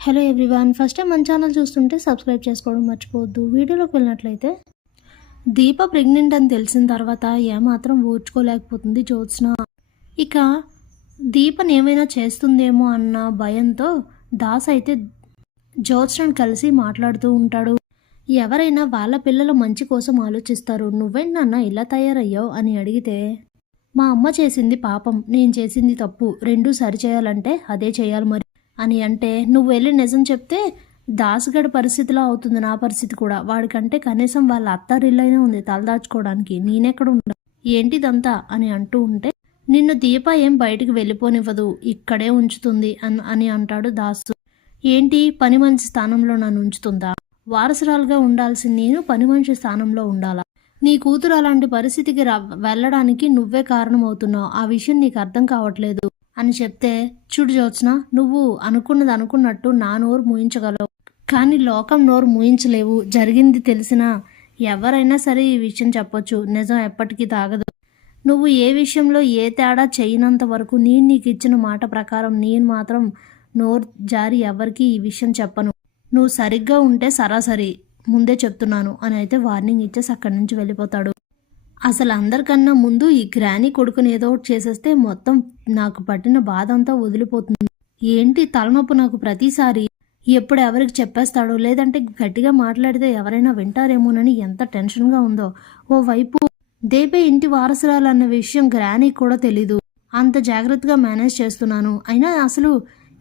Hello everyone first time మన channel చూస్తుంటే subscribe చేసుకోవడం మర్చిపోవద్దు. వీడియోలోకి వెళ్ళినట్లయితే దీప ప్రెగ్నెంట్ అని తెలిసిన తర్వాత ఏమాత్రం ఓర్చుకోలేకపోతుంది జ్యోత్స్న. ఇక దీపని ఏమైనా చేస్తుందేమో అన్న భయంతో దాస్ అయితే జ్యోత్స్నను కలిసి మాట్లాడుతూ ఉంటాడు. ఎవరైనా వాళ్ళ పిల్లల మంచి కోసం ఆలోచిస్తారు. నువ్వేంటి నాన్న ఇలా తయారయ్యావు అని అడిగితే మా అమ్మ చేసింది పాపం నేను చేసింది తప్పు రెండూ సరిచేయాలంటే అదే చేయాలి మరి. అని అంటే నువ్వు వెళ్ళి నిజం చెప్తే దాసుగడ పరిస్థితిలో అవుతుంది నా పరిస్థితి కూడా. వాడికంటే కనీసం వాళ్ళ అత్తారిల్లైనా ఉంది తలదాచుకోవడానికి నేనెక్కడ ఉండ ఏంటిదంతా? అని అంటూ ఉంటే నిన్ను దీప ఏం బయటికి వెళ్ళిపోనివ్వదు. ఇక్కడే ఉంచుతుంది అని అని అంటాడు దాసు. ఏంటి? పని మనిషి స్థానంలో నన్ను ఉంచుతుందా? వారసురాలుగా ఉండాల్సింది నేను పని మనిషి స్థానంలో ఉండాలా? నీ కూతురు అలాంటి పరిస్థితికి వెళ్ళడానికి నువ్వే కారణమవుతున్నావు. ఆ విషయం నీకు అర్థం కావట్లేదు. అని చెప్తే చూడు జ్యోత్స్న నువ్వు అనుకున్నది అనుకున్నట్టు నా నోరు మూయించగలవు. కానీ లోకం నోరు మూయించలేవు. జరిగింది తెలిసినా ఎవరైనా సరే ఈ విషయం చెప్పొచ్చు. నిజం ఎప్పటికీ తాగదు. నువ్వు ఏ విషయంలో ఏ తేడా చేయనంత వరకు నేను నీకు ఇచ్చిన మాట ప్రకారం నేను మాత్రం నోరు జారి ఎవరికి ఈ విషయం చెప్పను. నువ్వు సరిగ్గా ఉంటే సరాసరి. ముందే చెప్తున్నాను. అని అయితే వార్నింగ్ ఇచ్చేసి అక్కడి నుంచి వెళ్ళిపోతాడు. అసలు అందరికన్నా ముందు ఈ గ్రాని కొడుకుని ఏదో ఒకటి చేసేస్తే మొత్తం నాకు పట్టిన బాధ అంతా వదిలిపోతుంది. ఏంటి తలనొప్పి నాకు ప్రతిసారి? ఎప్పుడు ఎవరికి చెప్పేస్తాడో? లేదంటే గట్టిగా మాట్లాడితే ఎవరైనా వింటారేమోనని ఎంత టెన్షన్గా ఉందో. ఓ వైపు దేపే ఇంటి వారసురాలు అన్న విషయం గ్రానీకి కూడా తెలీదు. అంత జాగ్రత్తగా మేనేజ్ చేస్తున్నాను. అయినా అసలు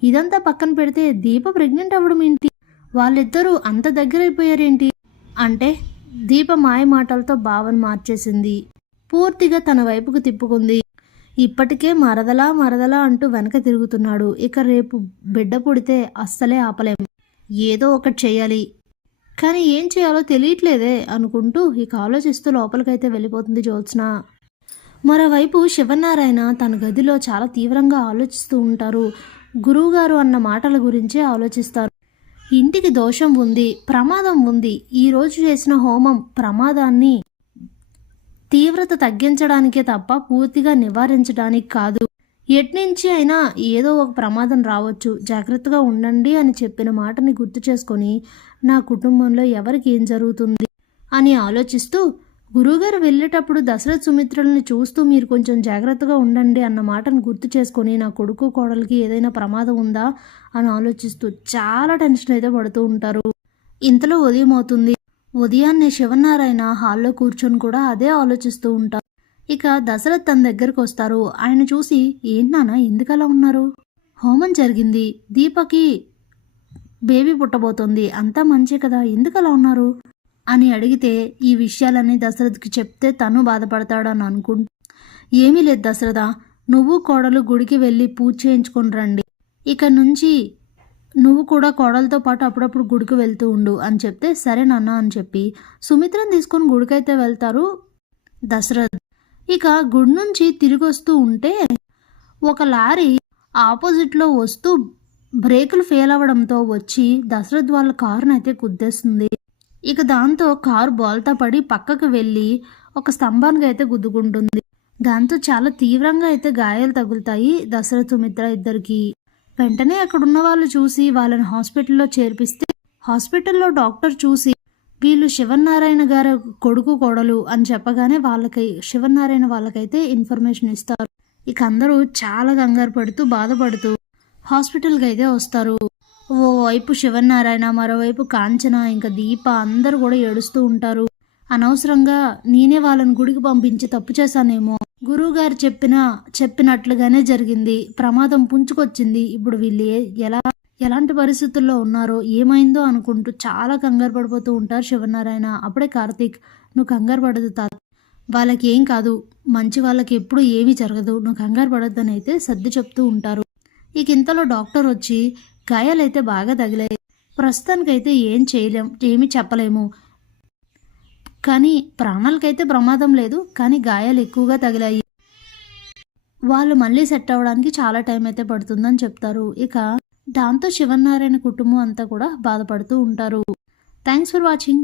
ఇదంతా పక్కన పెడితే దీప ప్రెగ్నెంట్ అవ్వడం ఏంటి? వాళ్ళిద్దరూ అంత దగ్గరైపోయారేంటి? అంటే దీప మాయ మాటలతో భావన మార్చేసింది. పూర్తిగా తన వైపుకు తిప్పుకుంది. ఇప్పటికే మరదలా మరదలా అంటూ వెనక తిరుగుతున్నాడు. ఇక రేపు బిడ్డ పుడితే అస్సలే ఆపలేం. ఏదో ఒకటి చేయాలి కానీ ఏం చేయాలో తెలియట్లేదే అనుకుంటూ ఇక ఆలోచిస్తూ లోపలికైతే వెళ్ళిపోతుంది జ్యోత్స్న. మరోవైపు శివనారాయణ తన గదిలో చాలా తీవ్రంగా ఆలోచిస్తూ ఉంటారు. గురువుగారు అన్న మాటల గురించే ఆలోచిస్తారు. ఇంటికి దోషం ఉంది ప్రమాదం ఉంది ఈ రోజు చేసిన హోమం ప్రమాదాన్ని తీవ్రత తగ్గించడానికే తప్ప పూర్తిగా నివారించడానికి కాదు. ఎట్నుంచి అయినా ఏదో ఒక ప్రమాదం రావచ్చు. జాగ్రత్తగా ఉండండి అని చెప్పిన మాటని గుర్తు చేసుకొని నా కుటుంబంలో ఎవరికి ఏం జరుగుతుంది అని ఆలోచిస్తూ గురువుగారు వెళ్ళేటప్పుడు దశరథ సుమిత్రుల్ని చూస్తూ మీరు కొంచెం జాగ్రత్తగా ఉండండి అన్న మాటను గుర్తు చేసుకొని నా కొడుకు కోడలికి ఏదైనా ప్రమాదం ఉందా అని ఆలోచిస్తూ చాలా టెన్షన్ అయితే పడుతూ ఉంటారు. ఇంతలో ఉదయం అవుతుంది. ఉదయాన్నే శివనారాయణ హాల్లో కూర్చొని కూడా అదే ఆలోచిస్తూ ఉంటారు. ఇక దశరథ్ తన దగ్గరకు వస్తారు. ఆయన చూసి ఏంటానా ఎందుకలా ఉన్నారు? హోమం జరిగింది. దీపకి బేబీ పుట్టబోతోంది. అంతా మంచి కదా. ఎందుకలా ఉన్నారు? అని అడిగితే ఈ విషయాలన్నీ దశరథ్కి చెప్తే తను బాధపడతాడని అనుకుంటూ. ఏమీ లేదు దశరథ నువ్వు కోడలు గుడికి వెళ్ళి పూజ చేయించుకొని రండి. ఇక నుంచి నువ్వు కూడా కోడలతో పాటు అప్పుడప్పుడు గుడికి వెళ్తూ ఉండు అని చెప్తే సరే నాన్న అని చెప్పి సుమిత్రను తీసుకొని గుడికైతే వెళ్తారు దశరథ్. ఇక గుడి నుంచి తిరిగి వస్తూ ఉంటే ఒక లారీ ఆపోజిట్లో వస్తూ బ్రేకులు ఫెయిల్ అవ్వడంతో వచ్చి దశరథ్ వాళ్ళ కారును అయితే కుద్దేస్తుంది. ఇక దాంతో కారు బోల్తా పడి పక్కకు వెళ్ళి ఒక స్తంభానికి అయితే గుద్దుకుంటుంది. దాంతో చాలా తీవ్రంగా అయితే గాయాలు తగులుతాయి దశరథ్ మిత్ర ఇద్దరికి. వెంటనే అక్కడ ఉన్న వాళ్ళు చూసి వాళ్ళని హాస్పిటల్లో చేర్పిస్తే హాస్పిటల్లో డాక్టర్ చూసి వీళ్ళు శివనారాయణ గారి కొడుకు కోడలు అని చెప్పగానే వాళ్ళకి శివనారాయణ వాళ్ళకైతే ఇన్ఫర్మేషన్ ఇస్తారు. ఇక అందరూ చాలా కంగారు పడుతూ బాధపడుతూ హాస్పిటల్కి అయితే వస్తారు. ఓవైపు శివనారాయణ మరోవైపు కాంచన ఇంకా దీప అందరూ కూడా ఏడుస్తూ ఉంటారు. అనవసరంగా నేనే వాళ్ళని గుడికి పంపించి తప్పు చేశానేమో. గురువుగారు చెప్పిన చెప్పినట్లుగానే జరిగింది. ప్రమాదం పుంచుకొచ్చింది ఇప్పుడు వీళ్ళు ఎలా ఎలాంటి పరిస్థితుల్లో ఉన్నారో ఏమైందో అనుకుంటూ చాలా కంగారు పడిపోతూ ఉంటారు శివనారాయణ అప్పుడే కార్తీక్ నువ్వు కంగారు పడదు తాత. వాళ్ళకి ఏం కాదు. మంచి వాళ్ళకి ఎప్పుడు ఏమీ జరగదు. నువ్వు కంగారు పడొద్దని అయితే సర్ది చెప్తూ ఉంటారు. ఇక ఇంతలో డాక్టర్ వచ్చి గాయాలైతే బాగా తగిలాయి. ప్రస్తుతానికైతే ఏం చేయలేం ఏమీ చెప్పలేము. కానీ ప్రాణాలకైతే ప్రమాదం లేదు కానీ గాయాలు ఎక్కువగా తగిలాయి. వాళ్ళు మళ్ళీ సెట్ అవ్వడానికి చాలా టైం అయితే పడుతుందని చెప్తారు. ఇక దాంతో శివనారాయణ కుటుంబం అంతా కూడా బాధపడుతూ ఉంటారు. Thanks for watching.